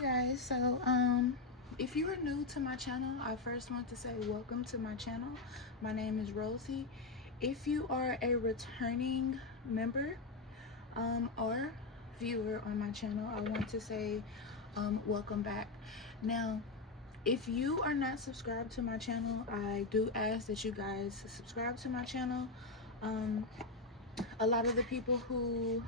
Guys, so if you are new to my channel, I first want to say welcome to my channel. My name is Rosie. If you are a returning member or viewer on my channel, I want to say welcome back. Now, if you are not subscribed to my channel, I do ask that you guys subscribe to my channel. A lot of the people who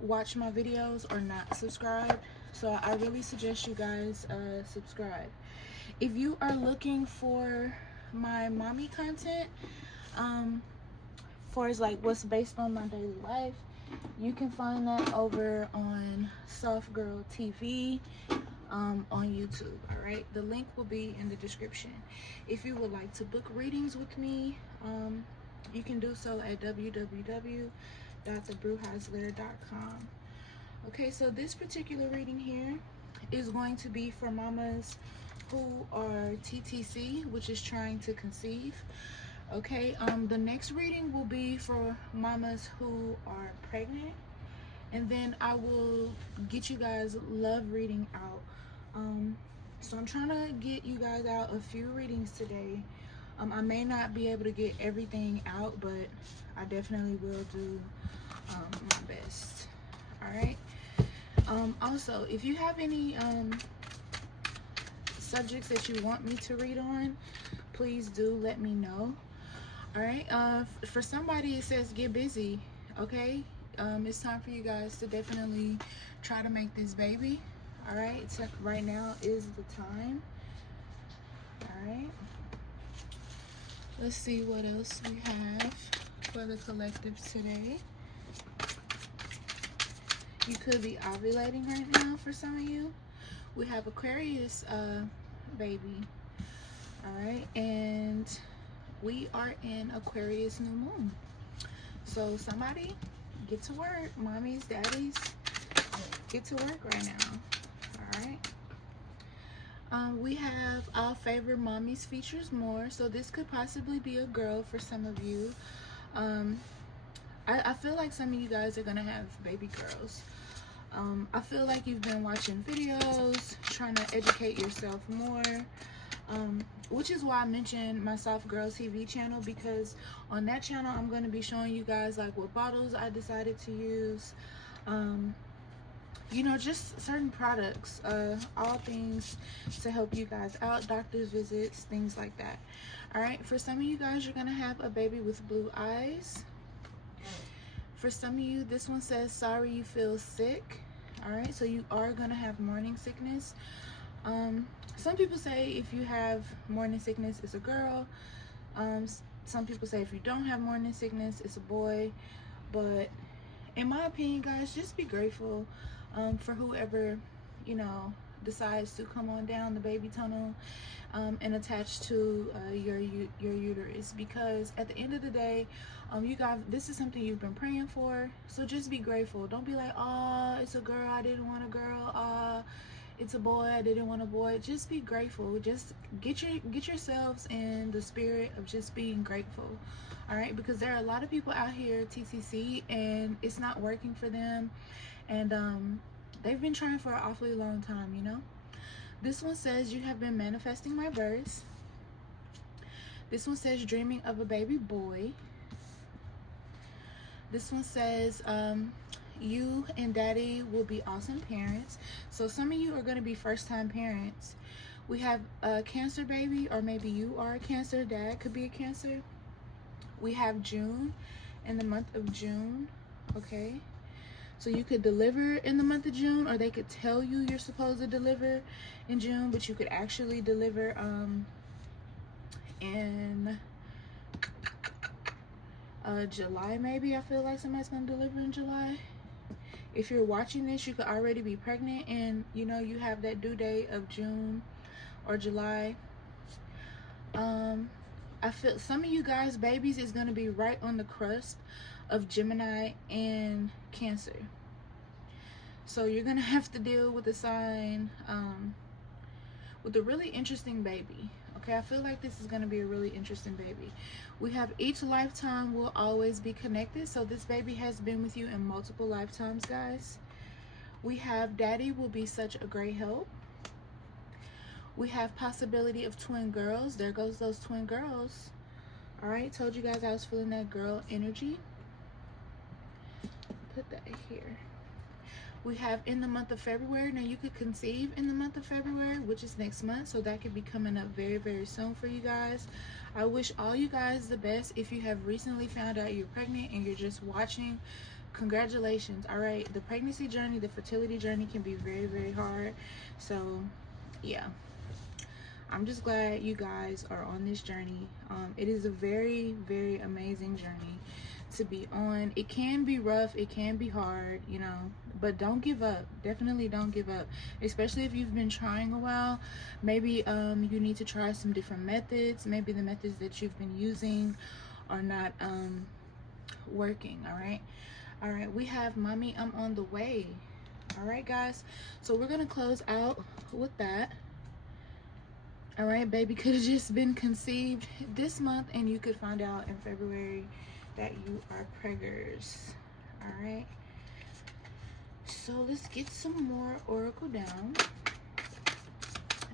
watch my videos are not subscribed, so I really suggest you guys subscribe. If you are looking for my mommy content, for like what's based on my daily life, you can find that over on Soft Girl TV on YouTube. All right, the link will be in the description. If you would like to book readings with me, you can do so at www.thebrewhouselair.com. Okay, so this particular reading here is going to be for mamas who are TTC, which is trying to conceive. Okay, the next reading will be for mamas who are pregnant, and then I will get you guys love reading out. So I'm trying to get you guys out a few readings today. I may not be able to get everything out, but I definitely will do my best. All right. Also, if you have any subjects that you want me to read on, please do let me know. All right. For somebody, it says get busy. Okay. It's time for you guys to definitely try to make this baby. All right. So right now is the time. All right. Let's see what else we have for the collective today. You could be ovulating right now for some of you. We have Aquarius baby. All right, and we are in Aquarius new moon. So somebody get to work. Mommies, daddies, get to work right now. All right. We have Our Favorite Mommies Features More. So this could possibly be a girl for some of you. I feel like some of you guys are going to have baby girls. I feel like you've been watching videos, trying to educate yourself more, which is why I mentioned my Soft Girl TV channel, because on that channel I'm going to be showing you guys like what bottles I decided to use, you know, just certain products, all things to help you guys out, doctor's visits, things like that. All right, for some of you guys, you're going to have a baby with blue eyes. For some of you, this one says, sorry you feel sick. All right, so you are going to have morning sickness. Some people say if you have morning sickness, it's a girl. Some people say if you don't have morning sickness, it's a boy. But in my opinion, guys, just be grateful for whoever, you know, decides to come on down the baby tunnel and attach to your uterus, because at the end of the day, you guys, this is something you've been praying for. So just be grateful. Don't be like, oh, it's a girl, I didn't want a girl. It's a boy, I didn't want a boy. Just be grateful. Just get yourselves in the spirit of just being grateful. All right, because there are a lot of people out here TTC and it's not working for them, and they've been trying for an awfully long time, you know. This one says, you have been manifesting my birth. This one says, dreaming of a baby boy. This one says, you and daddy will be awesome parents. So some of you are going to be first-time parents. We have a Cancer baby, or maybe you are a Cancer. Dad could be a Cancer. We have June, in the month of June. Okay. So you could deliver in the month of June, or they could tell you you're supposed to deliver in June, but you could actually deliver in July maybe. I feel like somebody's gonna deliver in July. If you're watching this, you could already be pregnant, and you know you have that due date of June or July. I feel some of you guys' babies is gonna be right on the cusp of Gemini and Cancer. So you're gonna have to deal with a sign with a really interesting baby. Okay, I feel like this is gonna be a really interesting baby. We have each lifetime will always be connected. So this baby has been with you in multiple lifetimes, guys. We have daddy will be such a great help. We have possibility of twin girls. There goes those twin girls. All right, told you guys I was feeling that girl energy. Put that here. We have in the month of February. Now you could conceive in the month of February, which is next month, so that could be coming up very, very soon for you guys. I wish all you guys the best. If you have recently found out you're pregnant and you're just watching, congratulations. All right, the pregnancy journey, the fertility journey can be very, very hard. So yeah, I'm just glad you guys are on this journey. It is a very, very amazing journey to be on. It can be rough, it can be hard, you know, but don't give up. Definitely don't give up, especially if you've been trying a while. Maybe you need to try some different methods. Maybe the methods that you've been using are not working. All right, we have mommy, I'm on the way. All right guys, so we're gonna close out with that. All right, baby could have just been conceived this month and you could find out in February that you are preggers. All right, so let's get some more oracle down,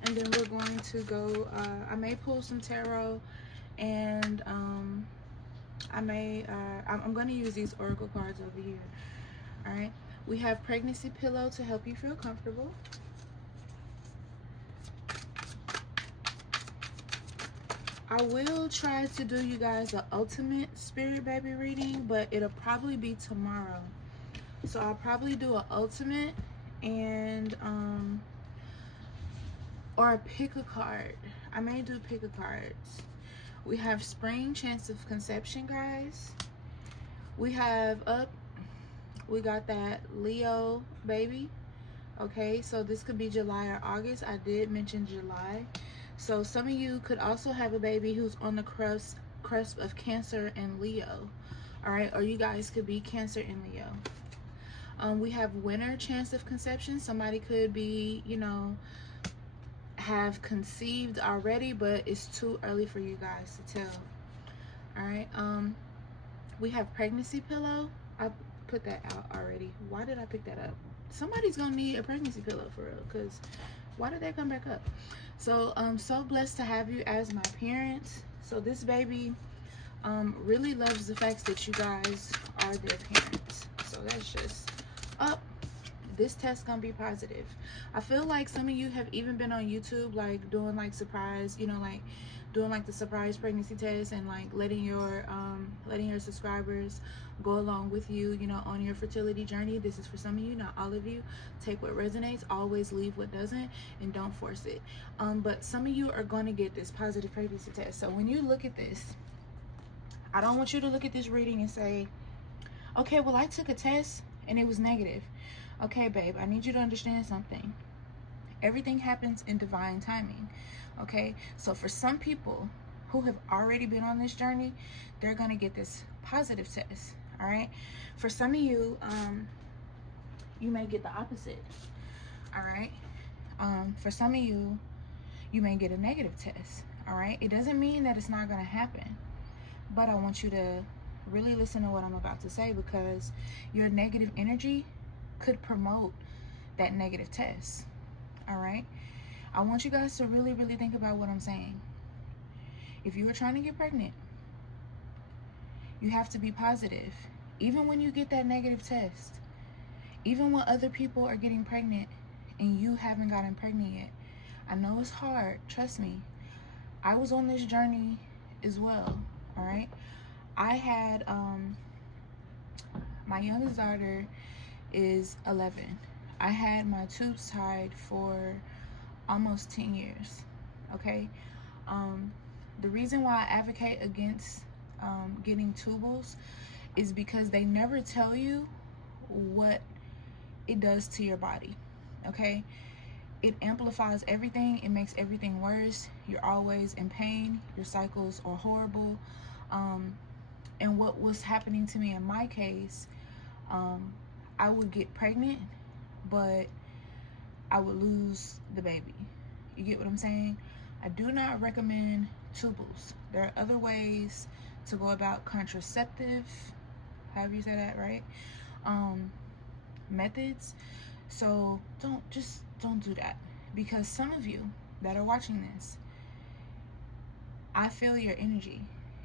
and then we're going to go I may pull some tarot, and I'm going to use these oracle cards over here. All right, we have pregnancy pillow to help you feel comfortable. I will try to do you guys an ultimate spirit baby reading, but it'll probably be tomorrow. So I'll probably do an ultimate, and or pick a card. I may do pick a cards. We have spring, chance of conception, guys. We have we got that Leo baby. Okay, so this could be July or August. I did mention July. So some of you could also have a baby who's on the cusp of Cancer and Leo. All right, or you guys could be Cancer and Leo. We have winter, chance of conception. Somebody could be, you know, have conceived already, but it's too early for you guys to tell. All right, we have pregnancy pillow. I put that out already. Why did I pick that up? Somebody's gonna need a pregnancy pillow for real, because why did that come back up? So I'm so blessed to have you as my parents. So this baby really loves the fact that you guys are their parents. So that's just up. This test gonna be positive. I feel like some of you have even been on YouTube, like doing like surprise, you know, like doing like the surprise pregnancy test, and like letting your subscribers go along with you, you know, on your fertility journey. This is for some of you, not all of you. Take what resonates, always leave what doesn't, and don't force it. But some of you are going to get this positive pregnancy test. So when you look at this, I don't want you to look at this reading and say, okay, well, I took a test and it was negative. Okay, babe, I need you to understand something. Everything happens in divine timing. Okay, so for some people who have already been on this journey, they're going to get this positive test. All right, for some of you, you may get the opposite. All right, for some of you, you may get a negative test. All right, it doesn't mean that it's not going to happen, but I want you to really listen to what I'm about to say, because your negative energy could promote that negative test. All right, I want you guys to really, really think about what I'm saying. If you are trying to get pregnant, you have to be positive. Even when you get that negative test, even when other people are getting pregnant and you haven't gotten pregnant yet. I know it's hard, trust me. I was on this journey as well. All right, I had my youngest daughter is 11. I had my tubes tied for almost 10 years. Okay, the reason why I advocate against getting tubals is because they never tell you what it does to your body. Okay, it amplifies everything. It makes everything worse. You're always in pain. Your cycles are horrible. And what was happening to me in my case, I would get pregnant, but I would lose the baby. You get what I'm saying? I do not recommend tubals. There are other ways to go about contraceptive, however you say that, right? Methods. So don't do that, because some of you that are watching this, I feel your energy,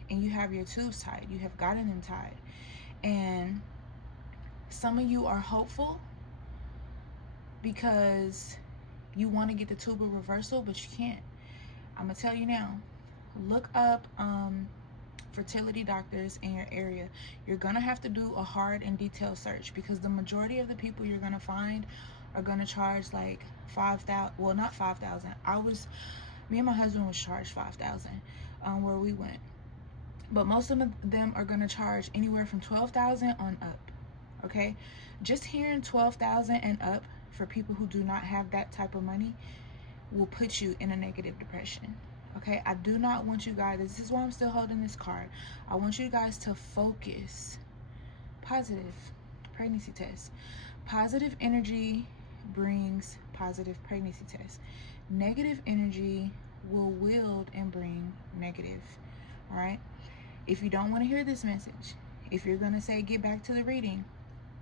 and you have your tubes tied. You have gotten them tied. And some of you are hopeful because you want to get the tubal reversal, but you can't. I'm going to tell you now. Look up fertility doctors in your area. You're going to have to do a hard and detailed search, because the majority of the people you're going to find are going to charge like $5,000. Well, not $5,000. Me and my husband was charged $5,000 where we went. But most of them are going to charge anywhere from $12,000 on up. Okay? Just hearing $12,000 and up for people who do not have that type of money will put you in a negative depression. Okay? I do not want you guys, this is why I'm still holding this card. I want you guys to focus. Positive pregnancy test. Positive energy brings positive pregnancy test. Negative energy will wield and bring negative. All right? If you don't want to hear this message, if you're going to say get back to the reading,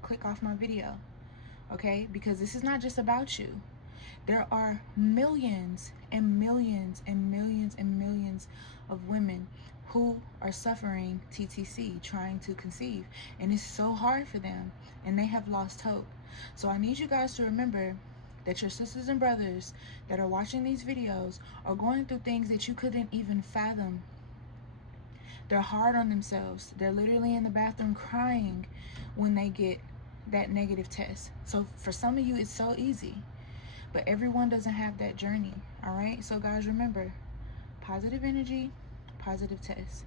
click off my video. Okay? Because this is not just about you. There are millions and millions and millions and millions of women who are suffering TTC, trying to conceive, and it's so hard for them, and they have lost hope. So I need you guys to remember that your sisters and brothers that are watching these videos are going through things that you couldn't even fathom. They're hard on themselves. They're literally in the bathroom crying when they get that negative test. So for some of you, it's so easy, but everyone doesn't have that journey. All right? So guys, remember, positive energy, positive test.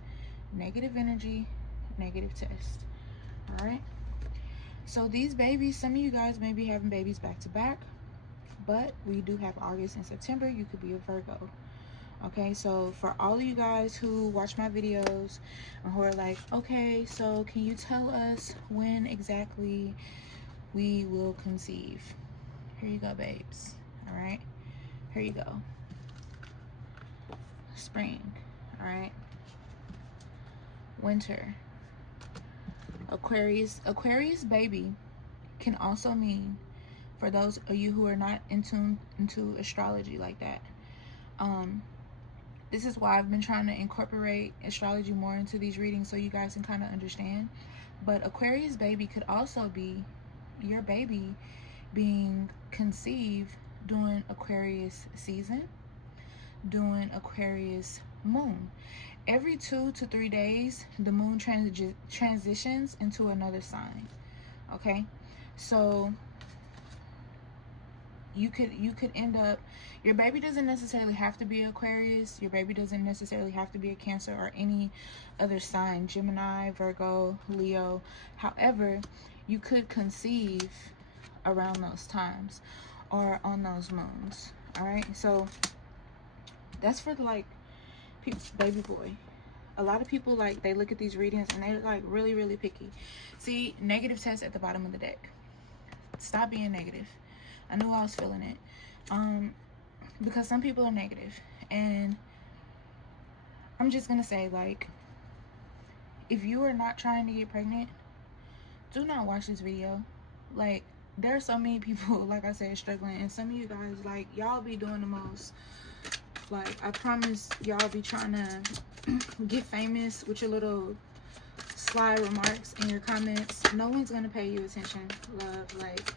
Negative energy, negative test. All right? So these babies, some of you guys may be having babies back to back, but we do have August and September. You could be a Virgo. Okay, so for all of you guys who watch my videos and who are like, okay, so can you tell us when exactly we will conceive? Here you go, babes. All right, here you go. Spring. All right. Winter. Aquarius baby can also mean, for those of you who are not in tune into astrology like that, this is why I've been trying to incorporate astrology more into these readings so you guys can kind of understand. But Aquarius baby could also be your baby being conceived during Aquarius season, during Aquarius moon. Every 2 to 3 days, the moon transitions into another sign. Okay, so you could end up, your baby doesn't necessarily have to be Aquarius. Your baby doesn't necessarily have to be a Cancer or any other sign, Gemini, Virgo, Leo. However, you could conceive around those times or on those moons. All right, so that's for like baby boy. A lot of people, like, they look at these readings and they're like really picky. See, negative test at the bottom of the deck. Stop being negative. I knew I was feeling it. Because some people are negative. And I'm just gonna say, like, if you are not trying to get pregnant, do not watch this video. Like, there are so many people, like I said, struggling. And some of you guys, like, y'all be doing the most. Like, I promise y'all be trying to get famous with your little sly remarks in your comments. No one's gonna pay you attention, love. Like,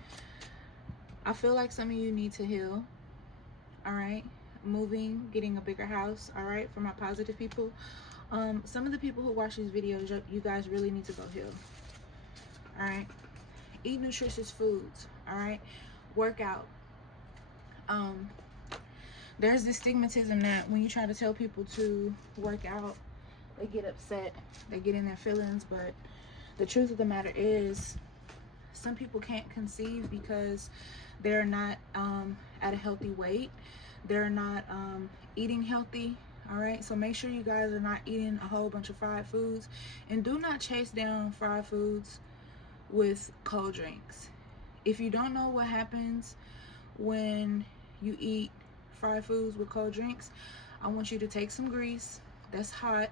I feel like some of you need to heal. All right, moving, getting a bigger house. All right, for my positive people. Some of the people who watch these videos, you guys really need to go heal. All right, eat nutritious foods. All right, work out. There's this stigmatism that when you try to tell people to work out, they get upset, they get in their feelings. But the truth of the matter is, some people can't conceive because they're not at a healthy weight. They're not eating healthy. All right, so make sure you guys are not eating a whole bunch of fried foods, and do not chase down fried foods with cold drinks. If you don't know what happens when you eat fried foods with cold drinks, I want you to take some grease that's hot.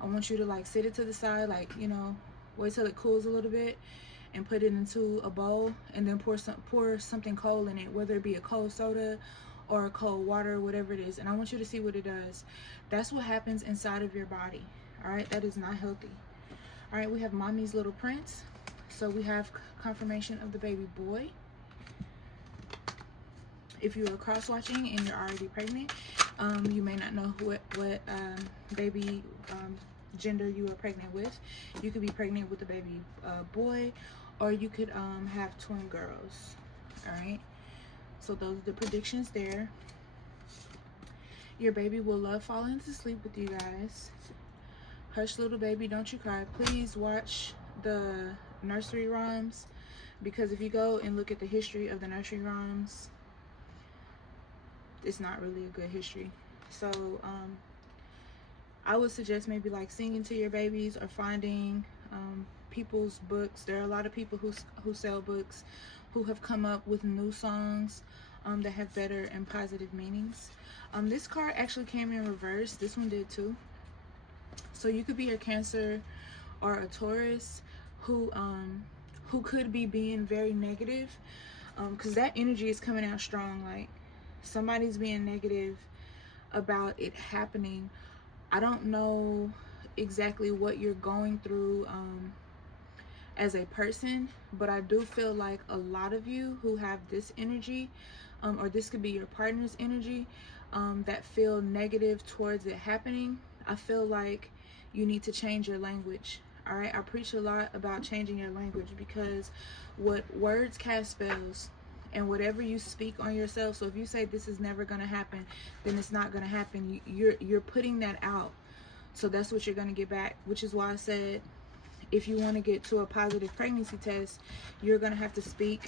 I want you to, like, sit it to the side, like, you know, wait till it cools a little bit, and put it into a bowl and then pour something cold in it, whether it be a cold soda or a cold water, whatever it is, and I want you to see what it does. That's what happens inside of your body. All right, that is not healthy. All right, we have Mommy's Little Prince. So we have confirmation of the baby boy. If you are cross-watching and you're already pregnant, you may not know what baby gender you are pregnant with. You could be pregnant with a baby boy, or you could have twin girls. All right, so those are the predictions there. Your baby will love falling to sleep with you guys. Hush, little baby, don't you cry. Please watch the nursery rhymes, because if you go and look at the history of the nursery rhymes, it's not really a good history. So I would suggest maybe like singing to your babies, or finding people's books. There are a lot of people who sell books who have come up with new songs that have better and positive meanings. This card actually came in reverse. This one did too. So you could be a Cancer or a Taurus who could be being very negative, because that energy is coming out strong. Like somebody's being negative about it happening. I don't know exactly what you're going through as a person, but I do feel like a lot of you who have this energy, or this could be your partner's energy, that feel negative towards it happening. I feel like you need to change your language. All right, I preach a lot about changing your language, because what words cast spells, and whatever you speak on yourself. So if you say this is never going to happen, then it's not going to happen. You're putting that out. So that's what you're going to get back, which is why I said if you want to get to a positive pregnancy test, you're going to have to speak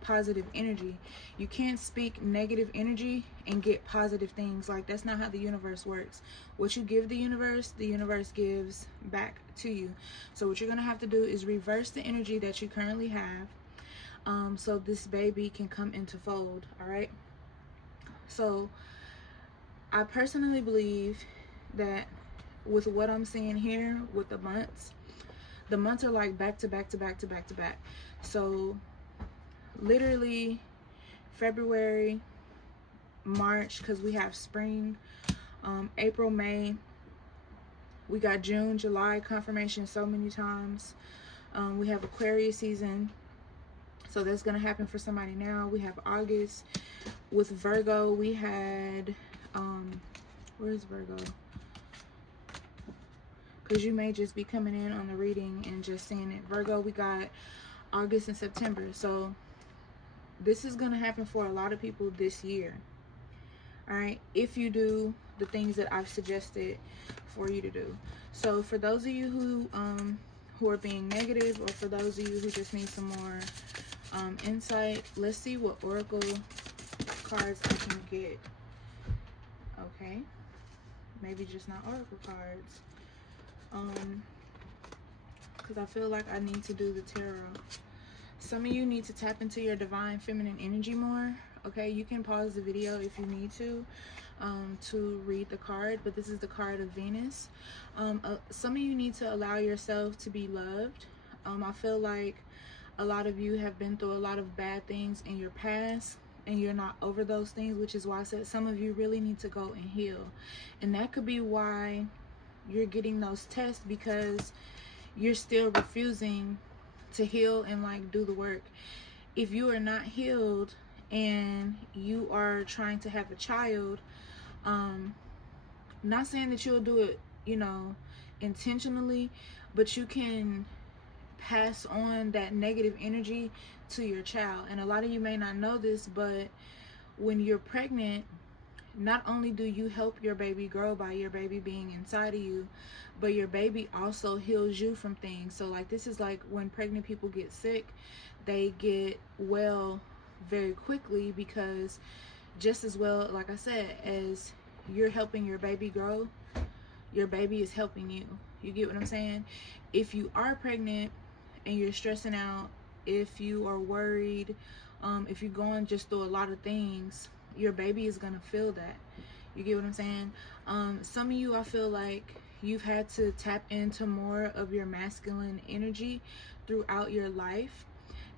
positive energy. You can't speak negative energy and get positive things. Like, that's not how the universe works. What you give the universe gives back to you. So what you're going to have to do is reverse the energy that you currently have, so this baby can come into fold. All right, so I personally believe that with what I'm seeing here with the months are like back to back to back to back to back. So literally February, March, because we have spring, April, May, we got June, July confirmation so many times. We have Aquarius season, so that's going to happen for somebody now. We have August with Virgo. We had where's Virgo? Because you may just be coming in on the reading and just seeing it. Virgo, we got August and September. So this is going to happen for a lot of people this year. All right, if you do the things that I've suggested for you to do. So for those of you who are being negative, or for those of you who just need some more insight, let's see what oracle cards I can get. Okay, maybe just not oracle cards, because I feel like I need to do the tarot. Some of you need to tap into your divine feminine energy more. Okay, you can pause the video if you need to read the card, but this is the card of Venus. Some of you need to allow yourself to be loved. I feel like a lot of you have been through a lot of bad things in your past, and you're not over those things, which is why I said some of you really need to go and heal. And that could be why you're getting those tests, because you're still refusing to heal and like do the work. If you are not healed and you are trying to have a child, not saying that you'll do it, you know, intentionally, but you can pass on that negative energy to your child. And a lot of you may not know this, but when you're pregnant, not only do you help your baby grow by your baby being inside of you, but your baby also heals you from things. So like, this is like when pregnant people get sick, they get well very quickly, because just as well, like I said, as you're helping your baby grow, your baby is helping you. You get what I'm saying? If you are pregnant and you're stressing out, if you are worried, if you're going just through a lot of things, your baby is gonna feel that. You get what I'm saying? Some of you, I feel like you've had to tap into more of your masculine energy throughout your life.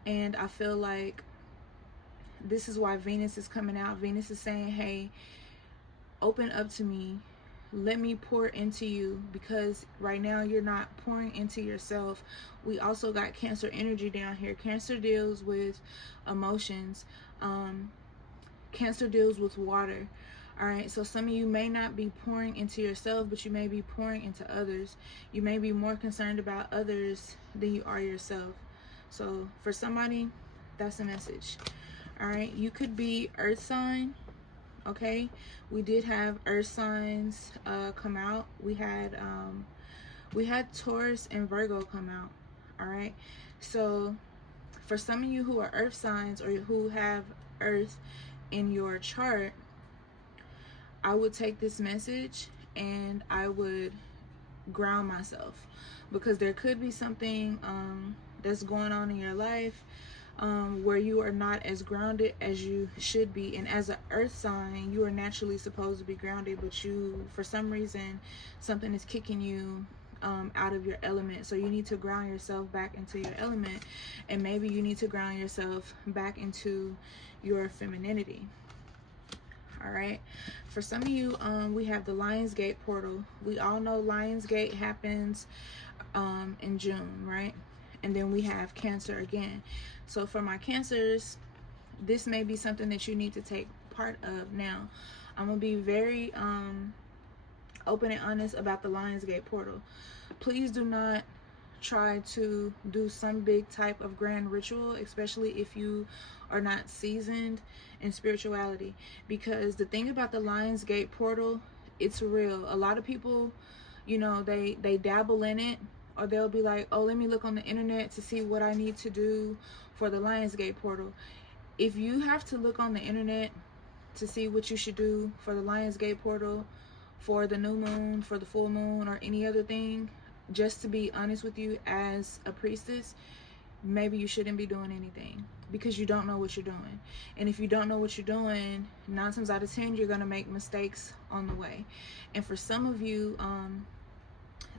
And I feel like this is why Venus is coming out. Venus is saying, hey, open up to me. Let me pour into you, because right now you're not pouring into yourself. We also got Cancer energy down here. Cancer deals with emotions. Cancer deals with water. All right, so some of you may not be pouring into yourself, but you may be pouring into others. You may be more concerned about others than you are yourself. So for somebody, that's a message. All right, you could be earth sign. Okay, we did have earth signs come out. We had Taurus and Virgo come out. All right, so for some of you who are earth signs or who have earth in your chart, I would take this message and I would ground myself, because there could be something that's going on in your life where you are not as grounded as you should be. And as an earth sign, you are naturally supposed to be grounded, but you, for some reason, something is kicking you out of your element. So you need to ground yourself back into your element, and maybe you need to ground yourself back into your femininity. All right, for some of you, we have the Lionsgate portal. We all know Lionsgate happens in June, right? And then we have Cancer again. So for my Cancers, this may be something that you need to take part of. Now, I'm gonna be very open and honest about the Lionsgate portal. Please do not try to do some big type of grand ritual, especially if you are not seasoned in spirituality, because the thing about the Lionsgate portal, it's real. A lot of people, you know, they dabble in it, or they'll be like, oh, let me look on the internet to see what I need to do for the Lionsgate portal. If you have to look on the internet to see what you should do for the Lionsgate portal, for the new moon, for the full moon, or any other thing, just to be honest with you, as a priestess, maybe you shouldn't be doing anything, because you don't know what you're doing. And if you don't know what you're doing, 9 times out of 10 you're going to make mistakes on the way. And for some of you,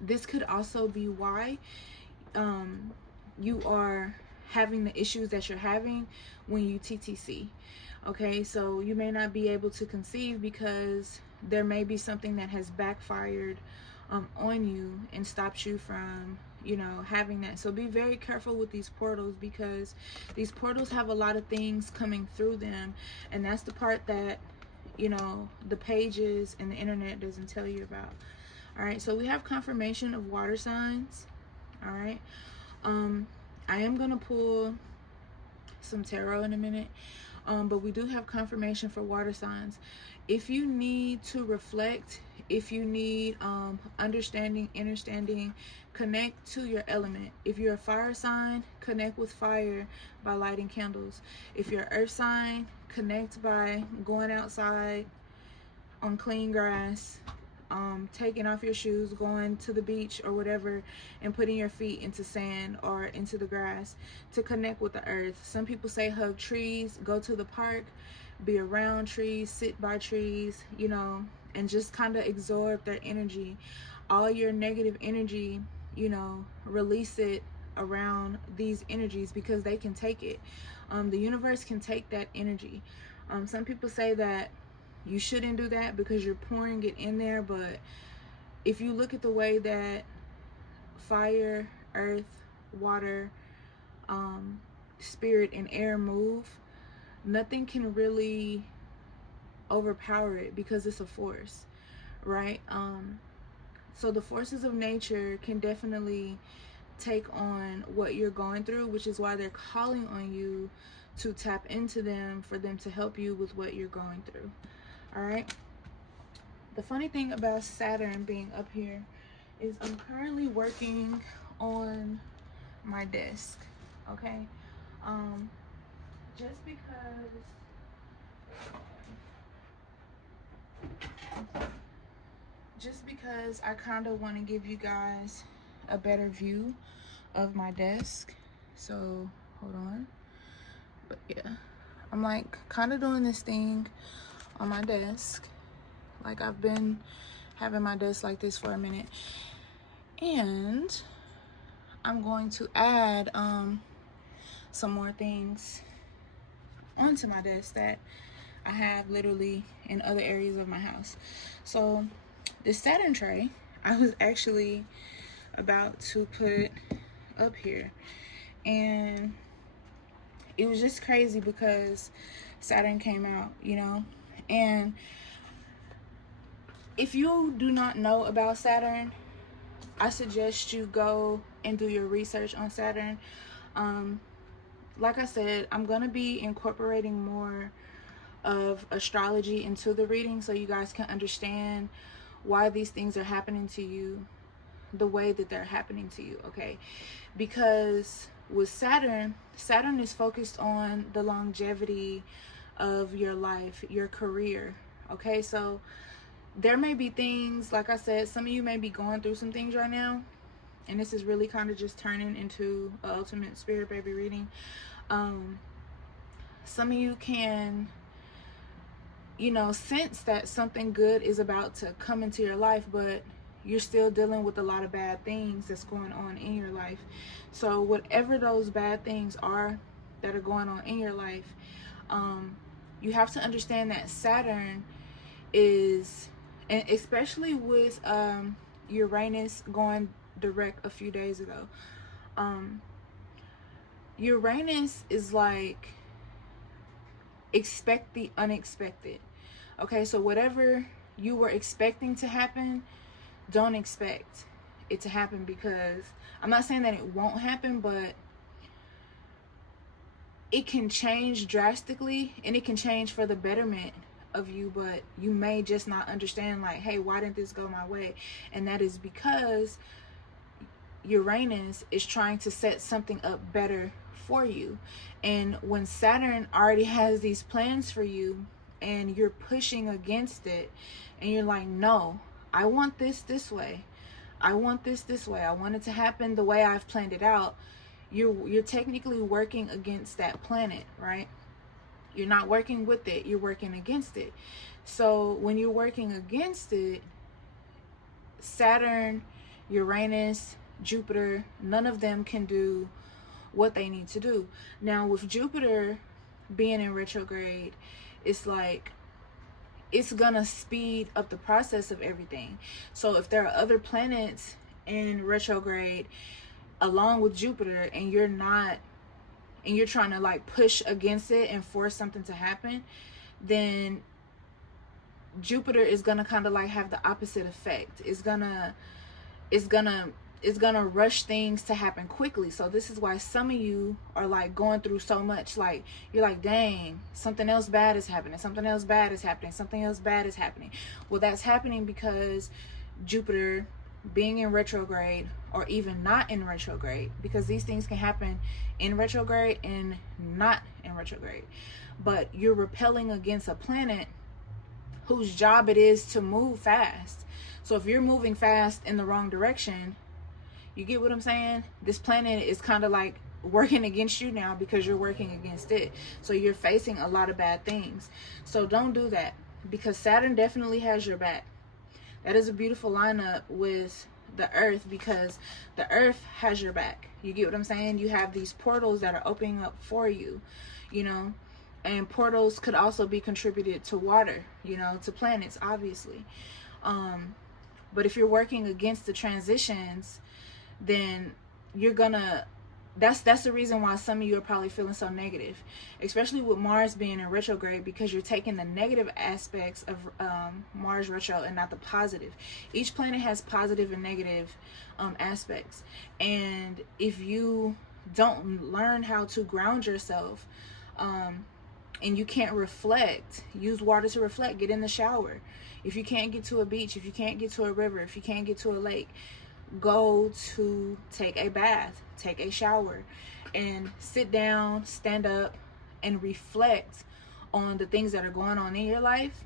this could also be why you are having the issues that you're having when you TTC. Okay, so you may not be able to conceive because there may be something that has backfired on you and stopped you from, you know, having that. So be very careful with these portals, because these portals have a lot of things coming through them, and that's the part that, you know, the pages and the internet doesn't tell you about. All right, so we have confirmation of water signs. All right, I am gonna pull some tarot in a minute, but we do have confirmation for water signs. If you need to reflect, if you need understanding, connect to your element. If you're a fire sign, connect with fire by lighting candles. If you're an earth sign, connect by going outside on clean grass, taking off your shoes, going to the beach or whatever, and putting your feet into sand or into the grass to connect with the earth. Some people say hug trees, go to the park, be around trees, sit by trees, you know, and just kind of absorb their energy. All your negative energy, you know, release it around these energies, because they can take it. The universe can take that energy. Some people say that you shouldn't do that because you're pouring it in there, but if you look at the way that fire, earth, water, spirit, and air move, nothing can really overpower it, because it's a force, right? So the forces of nature can definitely take on what you're going through, which is why they're calling on you to tap into them, for them to help you with what you're going through. All right, the funny thing about Saturn being up here is I'm currently working on my desk. Okay, just because I kind of want to give you guys a better view of my desk. So hold on. But yeah, I'm like kind of doing this thing on my desk. Like, I've been having my desk like this for a minute, and I'm going to add some more things onto my desk that I have literally in other areas of my house. So this Saturn tray, I was actually about to put up here, and it was just crazy because Saturn came out, you know. And if you do not know about Saturn, I suggest you go and do your research on Saturn. Like I said, I'm gonna be incorporating more of astrology into the reading so you guys can understand why these things are happening to you the way that they're happening to you, okay? Because with Saturn is focused on the longevity of your life, your career, okay? So there may be things, like I said, some of you may be going through some things right now, and this is really kind of just turning into an ultimate spirit baby reading. Some of you can, you know, sense that something good is about to come into your life, but you're still dealing with a lot of bad things that's going on in your life. So whatever those bad things are that are going on in your life, you have to understand that Saturn is, and especially with Uranus going direct a few days ago, Uranus is like, expect the unexpected. Okay, so whatever you were expecting to happen, don't expect it to happen, because I'm not saying that it won't happen, but it can change drastically, and it can change for the betterment of you, but you may just not understand, like, hey, why didn't this go my way? And that is because Uranus is trying to set something up better for you. And when Saturn already has these plans for you and you're pushing against it, and you're like, no, I want this way, I want this way, I want it to happen the way I've planned it out, you're technically working against that planet, right? You're not working with it, you're working against it. So when you're working against it, Saturn, Uranus, Jupiter, none of them can do what they need to do. Now with Jupiter being in retrograde, it's like, it's gonna speed up the process of everything. So if there are other planets in retrograde along with Jupiter, and you're not, and you're trying to like push against it and force something to happen, then Jupiter is gonna kind of like have the opposite effect. It's gonna rush things to happen quickly. So this is why some of you are like going through so much. Like, you're like, dang, something else bad is happening, something else bad is happening, something else bad is happening. Well, that's happening because Jupiter being in retrograde, or even not in retrograde, because these things can happen in retrograde and not in retrograde, but you're repelling against a planet whose job it is to move fast. So if you're moving fast in the wrong direction, you get what I'm saying? This planet is kind of like working against you now because you're working against it. So you're facing a lot of bad things. So don't do that, because Saturn definitely has your back. That is a beautiful lineup with the Earth, because the Earth has your back. You get what I'm saying? You have these portals that are opening up for you, you know, and portals could also be contributed to water, you know, to planets, obviously. But if you're working against the transitions, then you're gonna, that's the reason why some of you are probably feeling so negative, especially with Mars being in retrograde, because you're taking the negative aspects of Mars retro and not the positive. Each planet has positive and negative aspects, and if you don't learn how to ground yourself, and you can't reflect, use water to reflect, get in the shower. If you can't get to a beach, if you can't get to a river, if you can't get to a lake, go to take a bath, take a shower, and sit down, stand up, and reflect on the things that are going on in your life,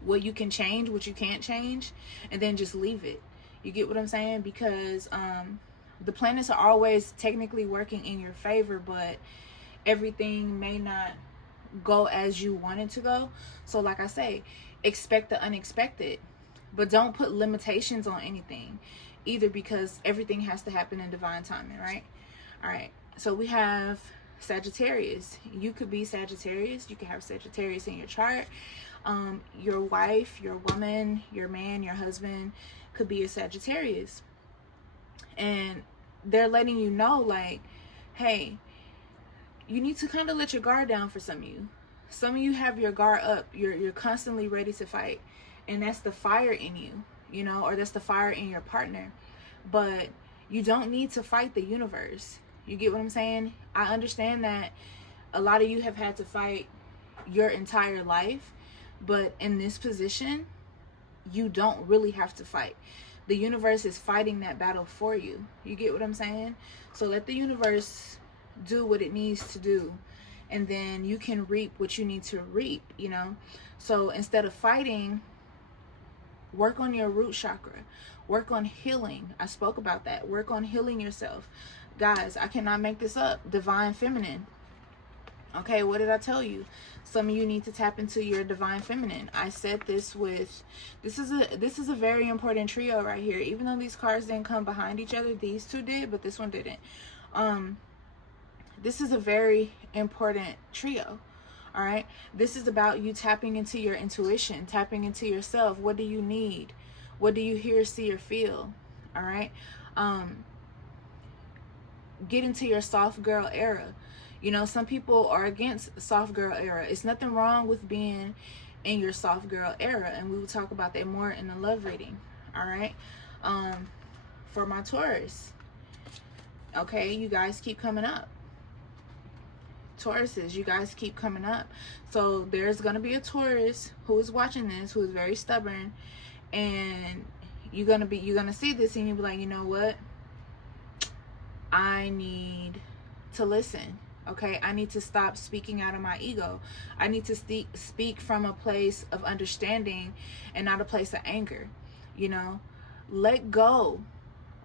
what you can change, what you can't change, and then just leave it. You get what I'm saying? Because the planets are always technically working in your favor, but everything may not go as you want it to go. So like I say, expect the unexpected, but don't put limitations on anything. either, because everything has to happen in divine timing, right? All right, so we have Sagittarius. You could be Sagittarius. You could have Sagittarius in your chart. Your wife, your woman, your man, your husband could be a Sagittarius. And they're letting you know, like, hey, you need to kind of let your guard down for some of you. Some of you have your guard up. You're constantly ready to fight. And that's the fire in you, you know, or that's the fire in your partner. But you don't need to fight the universe. You get what I'm saying? I understand that a lot of you have had to fight your entire life. But in this position, you don't really have to fight. The universe is fighting that battle for you. You get what I'm saying? So let the universe do what it needs to do. And then you can reap what you need to reap, you know? So instead of fighting, work on your root chakra. Work on healing. I spoke about that. Work on healing yourself. Guys, I cannot make this up. Divine feminine. Okay, what did I tell you? Some of you need to tap into your divine feminine. I said this with, this is a very important trio right here. Even though these cards didn't come behind each other, these two did, but this one didn't. This is a very important trio. All right, this is about you tapping into your intuition, tapping into yourself. What do you need? What do you hear, see, or feel? All right, get into your soft girl era. You know, some people are against soft girl era. It's nothing wrong with being in your soft girl era, and we will talk about that more in the love reading. All right, for my Taurus, okay, you guys keep coming up. Tauruses, you guys keep coming up. So there's gonna be a Taurus who is watching this, who is very stubborn, and you're gonna see this and you'll be like, you know what, I need to listen. Okay, I need to stop speaking out of my ego. I need to speak from a place of understanding and not a place of anger. You know, let go.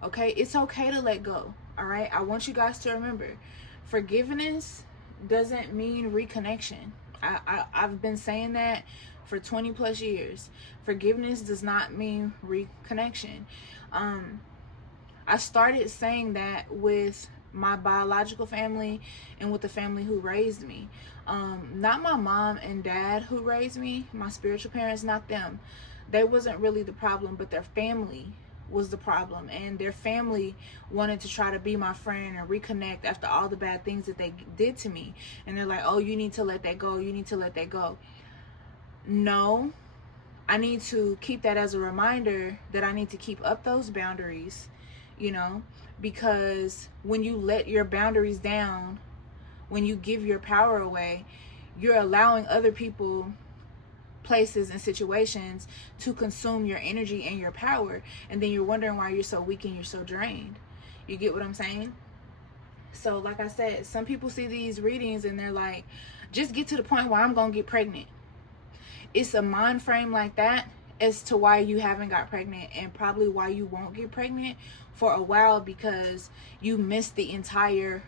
Okay, it's okay to let go. All right, I want you guys to remember, forgiveness doesn't mean reconnection. I've been saying that for 20 plus years. Forgiveness does not mean reconnection. I started saying that with my biological family and with the family who raised me. Not my mom and dad who raised me, my spiritual parents, not them. They wasn't really the problem, but their family was the problem, and their family wanted to try to be my friend and reconnect after all the bad things that they did to me. And they're like, oh, you need to let that go, you need to let that go. No, I need to keep that as a reminder that I need to keep up those boundaries, you know, because when you let your boundaries down, when you give your power away, you're allowing other people, places, and situations to consume your energy and your power, and then you're wondering why you're so weak and you're so drained. You get what I'm saying? So like I said, some people see these readings and they're like, just get to the point where I'm gonna get pregnant. It's a mind frame like that as to why you haven't got pregnant, and probably why you won't get pregnant for a while, because you missed the entire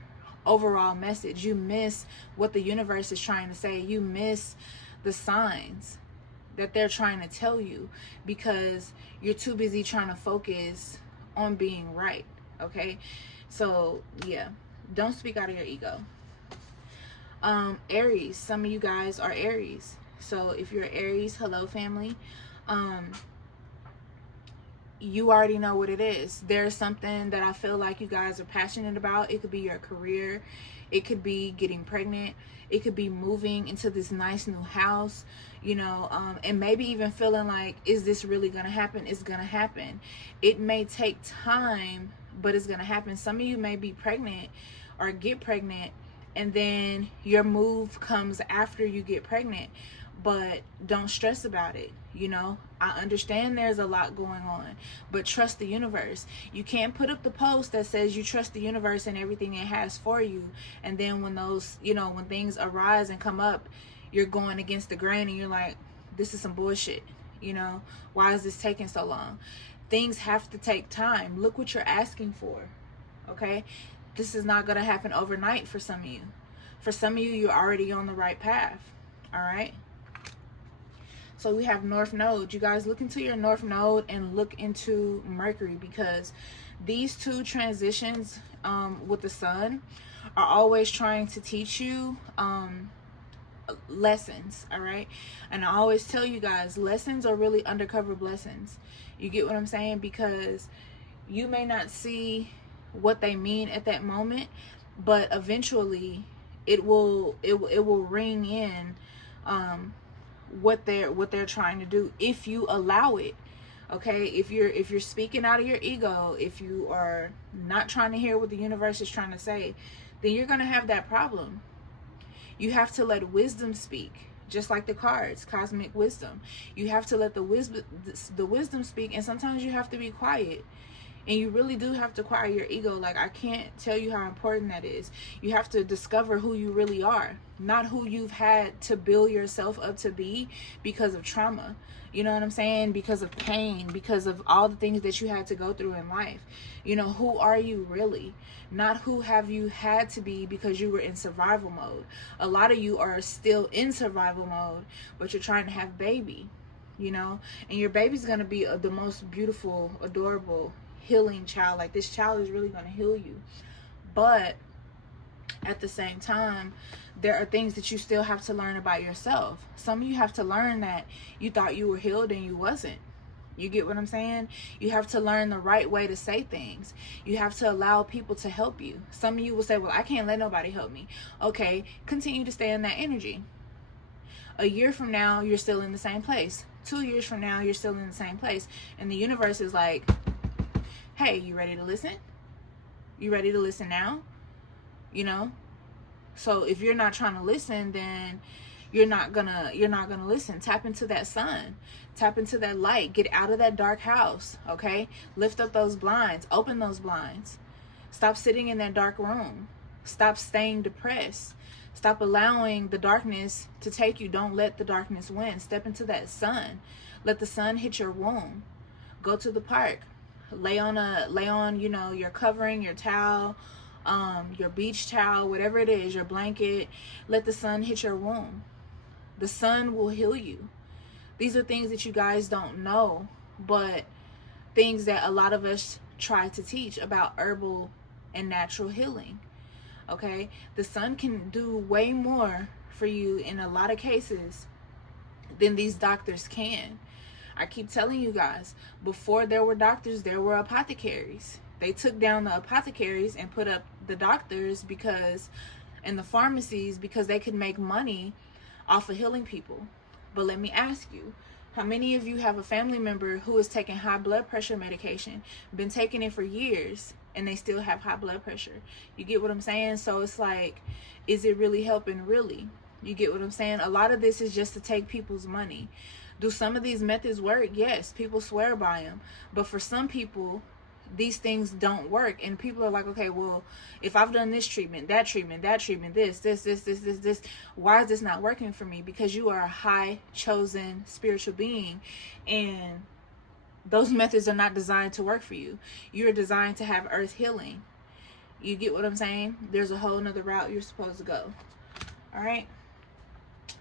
overall message. You miss what the universe is trying to say. You miss the signs that they're trying to tell you, because you're too busy trying to focus on being right. Okay, so yeah, don't speak out of your ego. Aries, some of you guys are Aries. So if you're Aries, hello family. You already know what it is. There's something that I feel like you guys are passionate about. It could be your career, it could be getting pregnant, it could be moving into this nice new house, you know, and maybe even feeling like, is this really gonna happen? It's gonna happen. It may take time, but it's gonna happen. Some of you may be pregnant or get pregnant, and then your move comes after you get pregnant. But don't stress about it. You know, I understand there's a lot going on, but trust the universe. You can't put up the post that says you trust the universe and everything it has for you, and then when those, you know, when things arise and come up, you're going against the grain and you're like, this is some bullshit. You know, why is this taking so long? Things have to take time. Look what you're asking for. Okay, this is not going to happen overnight for some of you. For some of you, you're already on the right path. All right. So we have North Node. You guys look into your North Node and look into Mercury, because these two transitions with the sun are always trying to teach you lessons. All right, and I always tell you guys, lessons are really undercover blessings. You get what I'm saying? Because you may not see what they mean at that moment, but eventually it will ring in what they're trying to do, if you allow it. Okay, if you're speaking out of your ego, if you are not trying to hear what the universe is trying to say, then you're gonna have that problem. You have to let wisdom speak, just like the cards, cosmic wisdom. You have to let the wisdom speak, and sometimes you have to be quiet. And you really do have to quiet your ego. Like, I can't tell you how important that is. You have to discover who you really are, not who you've had to build yourself up to be because of trauma. You know what I'm saying? Because of pain, because of all the things that you had to go through in life. You know, who are you really? Not who have you had to be because you were in survival mode. A lot of you are still in survival mode, but you're trying to have baby, you know? And your baby's going to be the most beautiful, adorable, healing child. Like, this child is really going to heal you. But at the same time, there are things that you still have to learn about yourself. Some of you have to learn that you thought you were healed and you wasn't. You get what I'm saying? You have to learn the right way to say things. You have to allow people to help you. Some of you will say, well, I can't let nobody help me. Okay, continue to stay in that energy. A year from now, you're still in the same place. 2 years from now, you're still in the same place. And the universe is like, hey, you ready to listen? You ready to listen now? You know? So if you're not trying to listen, then you're not gonna listen. Tap into that sun. Tap into that light. Get out of that dark house. Okay? Lift up those blinds. Open those blinds. Stop sitting in that dark room. Stop staying depressed. Stop allowing the darkness to take you. Don't let the darkness win. Step into that sun. Let the sun hit your womb. Go to the park. Lay on, you know, your covering, your towel, your beach towel, whatever it is, your blanket. Let the sun hit your womb. The sun will heal you. These are things that you guys don't know, but things that a lot of us try to teach about herbal and natural healing. Okay? The sun can do way more for you in a lot of cases than these doctors can. I keep telling you guys, before there were doctors, there were apothecaries. They took down the apothecaries and put up the doctors and the pharmacies, because they could make money off of healing people. But let me ask you, how many of you have a family member who is taking high blood pressure medication, been taking it for years, and they still have high blood pressure? You get what I'm saying? So it's like, is it really helping? Really? You get what I'm saying? A lot of this is just to take people's money. Do some of these methods work? Yes, people swear by them. But for some people, these things don't work. And people are like, okay, well, if I've done this treatment, that treatment, this, why is this not working for me? Because you are a high chosen spiritual being, and those methods are not designed to work for you. You're designed to have earth healing. You get what I'm saying? There's a whole nother route you're supposed to go. All right.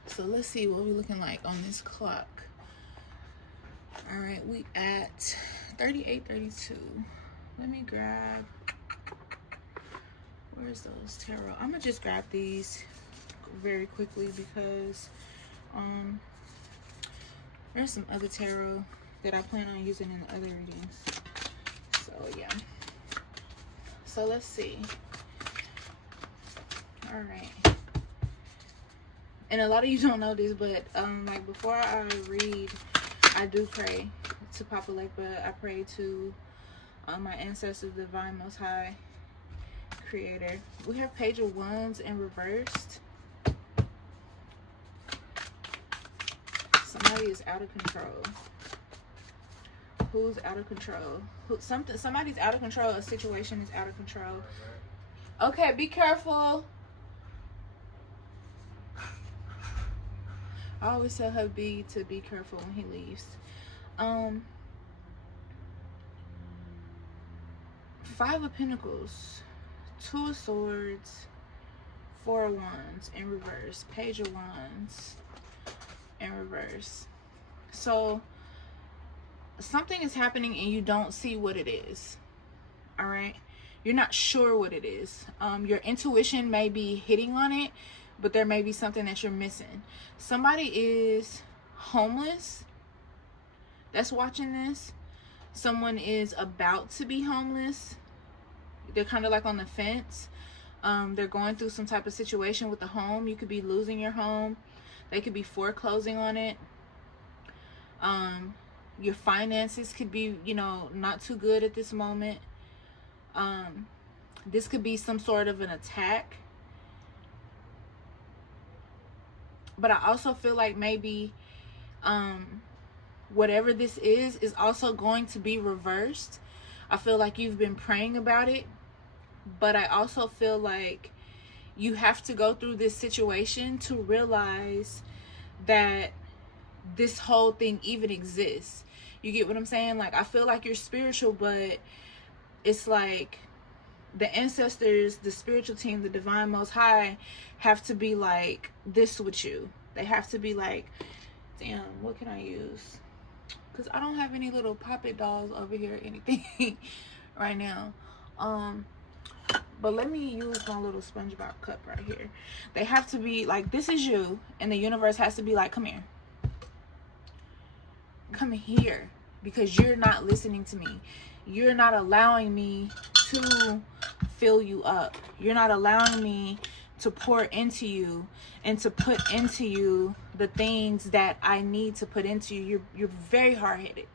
So let's see what we're looking like on this clock. All right, we at 38:32. Let me grab, where's those tarot? I'm gonna just grab these very quickly because there's some other tarot that I plan on using in the other readings. So yeah. So let's see. All right. And a lot of you don't know this, but like, before I read, I do pray to Papa Legba. I pray to my ancestors, divine, most high, creator. We have Page of Wands in reversed. Somebody is out of control. Who's out of control? Somebody's out of control. A situation is out of control. Okay, be careful. I always tell her to be careful when he leaves. 5 of Pentacles, 2 of Swords, 4 of Wands in reverse, Page of Wands in reverse. So something is happening and you don't see what it is. All right, you're not sure what it is. Your intuition may be hitting on it, but there may be something that you're missing. Somebody is homeless that's watching this. Someone is about to be homeless. They're kind of like on the fence. They're going through some type of situation with the home. You could be losing your home. They could be foreclosing on it. Your finances could be, you know, not too good at this moment. This could be some sort of an attack. But I also feel like maybe whatever this is also going to be reversed. I feel like you've been praying about it, but I also feel like you have to go through this situation to realize that this whole thing even exists. You get what I'm saying? Like, I feel like you're spiritual, but it's like the ancestors, the spiritual team, the divine most high have to be like this with you. They have to be like, damn, what can I use? Because I don't have any little puppet dolls over here or anything right now. But let me use my little SpongeBob cup right here. They have to be like, this is you, and the universe has to be like, come here. Come here. Because you're not listening to me. You're not allowing me to fill you up. You're not allowing me to pour into you and to put into you the things that I need to put into you. You're very hard-headed.